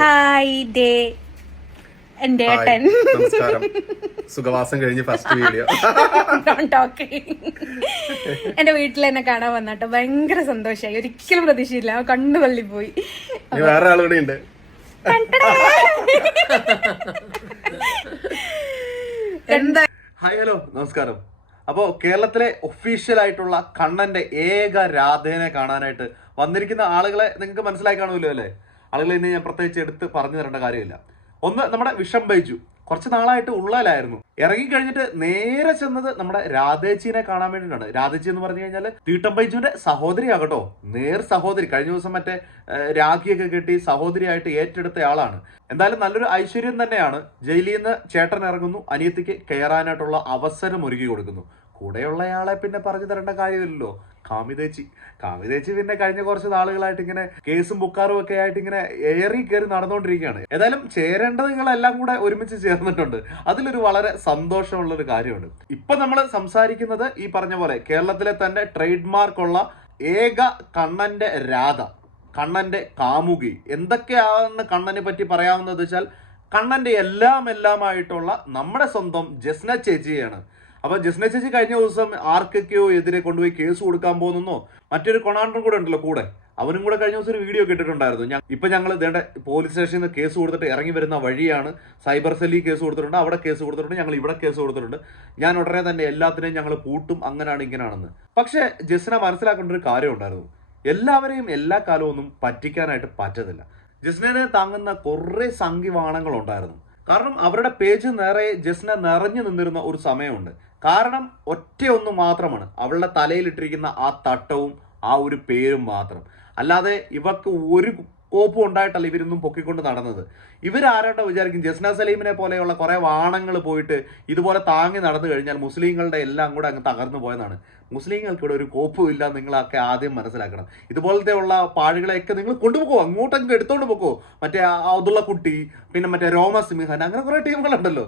Hi ദേ എന്റെ ഏട്ടൻ. നമസ്കാരം. സുഖവാസം കഴിഞ്ഞ് ഫസ്റ്റ് വീഡിയോ ടോക്ക് എന്റെ വീട്ടിൽ എന്നെ കാണാൻ വന്നാട്ടോ ഭയങ്കര സന്തോഷായി ഒരിക്കലും പ്രതീക്ഷയില്ല കണ്ണു തള്ളിപ്പോയി. പോയി വേറെ ആളുകൂടെ ഉണ്ട്. എന്താ? ഹായ് ഹലോ നമസ്കാരം. അപ്പോ കേരളത്തിലെ ഒഫീഷ്യൽ ആയിട്ടുള്ള കണ്ണന്റെ ഏക രാധേനെ കാണാനായിട്ട് വന്നിരിക്കുന്ന ആളുകളെ നിങ്ങൾക്ക് മനസ്സിലായി കാണുമല്ലോ അല്ലേ? ആളുകളെ ഇന്ന് ഞാൻ പ്രത്യേകിച്ച് എടുത്ത് പറഞ്ഞു തരേണ്ട കാര്യമില്ല. ഒന്ന് നമ്മുടെ വിഷം ബൈജു. കുറച്ച് നാളായിട്ട് ഉള്ളലായിരുന്നു ഇറങ്ങി കഴിഞ്ഞിട്ട് നേരെ ചെന്നത് നമ്മുടെ രാധേച്ചിനെ കാണാൻ വേണ്ടിയിട്ടാണ്. രാധേച്ചി എന്ന് പറഞ്ഞു കഴിഞ്ഞാൽ തീട്ടം ബൈജുവിന്റെ സഹോദരിയാകട്ടോ. നേർ സഹോദരി. കഴിഞ്ഞ ദിവസം മറ്റേ രാഖിയൊക്കെ കെട്ടി സഹോദരിയായിട്ട് ഏറ്റെടുത്ത ആളാണ്. എന്തായാലും നല്ലൊരു ഐശ്വര്യം തന്നെയാണ്. ജയിലിൽ നിന്ന് ചേട്ടൻ ഇറങ്ങുന്നു. അനിയത്തിക്ക് കയറാനായിട്ടുള്ള അവസരം ഒരുക്കി കൊടുക്കുന്നു. കൂടെയുള്ളയാളെ പിന്നെ പറഞ്ഞു തരേണ്ട കാര്യമില്ലല്ലോ. കാമിതേച്ചി കാമിതേച്ചി പിന്നെ കഴിഞ്ഞ കുറച്ച് നാളുകളായിട്ട് ഇങ്ങനെ കേസും ബുക്കാറും ഒക്കെ ആയിട്ട് ഇങ്ങനെ ഏറി കയറി നടന്നുകൊണ്ടിരിക്കുകയാണ് ഏതായാലും ചേരേണ്ടത് നിങ്ങളെല്ലാം കൂടെ ഒരുമിച്ച് ചേർന്നിട്ടുണ്ട്. അതിലൊരു വളരെ സന്തോഷമുള്ള ഒരു കാര്യമാണ് ഇപ്പൊ നമ്മൾ സംസാരിക്കുന്നത് ഈ പറഞ്ഞ പോലെ കേരളത്തിലെ തന്നെ ട്രേഡ് മാർക്കുള്ള ഏക കണ്ണന്റെ രാധ കണ്ണന്റെ കാമുകി. എന്തൊക്കെയാണെന്ന് കണ്ണനെ പറ്റി പറയാവുന്നത് വെച്ചാൽ കണ്ണന്റെ എല്ലാം എല്ലാമായിട്ടുള്ള നമ്മുടെ സ്വന്തം ജസ്ന ചേച്ചിയാണ് അപ്പൊ ജസ്ന ചേച്ചി കഴിഞ്ഞ ദിവസം ആർക്കൊക്കെയോ എതിരെ കൊണ്ടുപോയി കേസ് കൊടുക്കാൻ പോകുന്നോ മറ്റൊരു കൊണാണ്ടും കൂടെ ഉണ്ടല്ലോ കൂടെ. അവനും കൂടെ കഴിഞ്ഞ ദിവസം ഒരു വീഡിയോ കേട്ടിട്ടുണ്ടായിരുന്നു. ഞാൻ ഇപ്പൊ ഞങ്ങൾ ഇതേണ്ട പോലീസ് സ്റ്റേഷനിൽ നിന്ന് കേസ് കൊടുത്തിട്ട് ഇറങ്ങി വരുന്ന വഴിയാണ് സൈബർ സെല്ലി കേസ് കൊടുത്തിട്ടുണ്ട് അവിടെ കേസ് കൊടുത്തിട്ടുണ്ട് ഞങ്ങൾ ഇവിടെ കേസ് കൊടുത്തിട്ടുണ്ട്. ഞാൻ ഉടനെ തന്നെ എല്ലാത്തിനെയും ഞങ്ങൾ പൂട്ടും അങ്ങനെയാണ് ഇങ്ങനെയാണെന്ന് പക്ഷെ ജസ്ന മനസ്സിലാക്കേണ്ട ഒരു കാര്യം ഉണ്ടായിരുന്നു. എല്ലാവരെയും എല്ലാ കാലവും ഒന്നും പറ്റിക്കാനായിട്ട് പറ്റത്തില്ല. ജസ്നനെ താങ്ങുന്ന കുറേ സംഘിവാണങ്ങൾ ഉണ്ടായിരുന്നു. കാരണം അവരുടെ പേജ് നിറയെ ജസ്ന നിറഞ്ഞു നിന്നിരുന്ന ഒരു സമയമുണ്ട്. കാരണം ഒറ്റ ഒന്ന് മാത്രമാണ്. അവളുടെ തലയിലിട്ടിരിക്കുന്ന ആ തട്ടവും ആ ഒരു പേരും മാത്രം. അല്ലാതെ ഇവർക്ക് ഒരു കോപ്പും ഉണ്ടായിട്ടല്ല ഇവരൊന്നും പൊക്കിക്കൊണ്ട് നടന്നത്. ഇവരാരാണ്ടോ വിചാരിക്കും? ജസ്ന സലീമിനെ പോലെയുള്ള കുറേ വാണങ്ങൾ പോയിട്ട് ഇതുപോലെ താങ്ങി നടന്നു കഴിഞ്ഞാൽ മുസ്ലിങ്ങളുടെ എല്ലാം കൂടെ അങ്ങ് തകർന്നു പോയതാണ് മുസ്ലിങ്ങൾക്ക് ഇവിടെ ഒരു കോപ്പും ഇല്ല നിങ്ങളൊക്കെ ആദ്യം മനസ്സിലാക്കണം. ഇതുപോലത്തെ ഉള്ള പാഴുകളെയൊക്കെ നിങ്ങൾ കൊണ്ടുപോകോ അങ്ങോട്ടങ്ങ് എടുത്തോണ്ട് പോക്കോ? മറ്റേ അതുള്ള കുട്ടി പിന്നെ മറ്റേ രോമ സിംഹൻ അങ്ങനെ കുറേ ടീമുകളുണ്ടല്ലോ.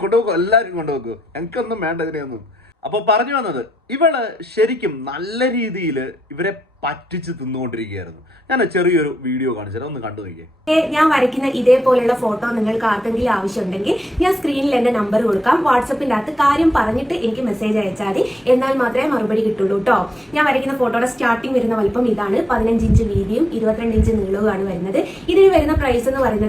കൊണ്ടുപോക്കോ എല്ലാവരും കൊണ്ടുപോക്കോ. ഞങ്ങൾക്കൊന്നും വേണ്ട ഇതിനെയൊന്നും. അപ്പൊ പറഞ്ഞു വന്നത് ഇവൾ ശരിക്കും നല്ല രീതിയിൽ ഇവരെ പറ്റിച്ച് തിന്നുകൊണ്ടിരിക്കുകയായിരുന്നു. ഞാൻ ചെറിയൊരു വീഡിയോ കാണിച്ചത് ഒന്ന് കണ്ടു നോക്കിയേ. ഞാൻ വരയ്ക്കുന്ന ഇതേപോലെയുള്ള ഫോട്ടോ നിങ്ങൾക്ക് ആർക്കെങ്കിലും ആവശ്യമുണ്ടെങ്കിൽ ഞാൻ സ്ക്രീനിൽ എന്റെ നമ്പർ കൊടുക്കാം. വാട്സപ്പിന്റെ അകത്ത് കാര്യം പറഞ്ഞിട്ട് എനിക്ക് മെസ്സേജ് അയച്ചാൽ മതി. എന്നാൽ മാത്രമേ മറുപടി കിട്ടുള്ളൂ കേട്ടോ ഞാൻ വരയ്ക്കുന്ന ഫോട്ടോയുടെ സ്റ്റാർട്ടിംഗ് വരുന്ന വലിപ്പം ഇതാണ്. പതിനഞ്ച് ഇഞ്ച് വീതിയും ഇരുപത്തിരണ്ട് ഇഞ്ച് നീളവുമാണ് വരുന്നത്. ഇതിന് വരുന്ന പ്രൈസ് എന്ന് പറയുന്നത്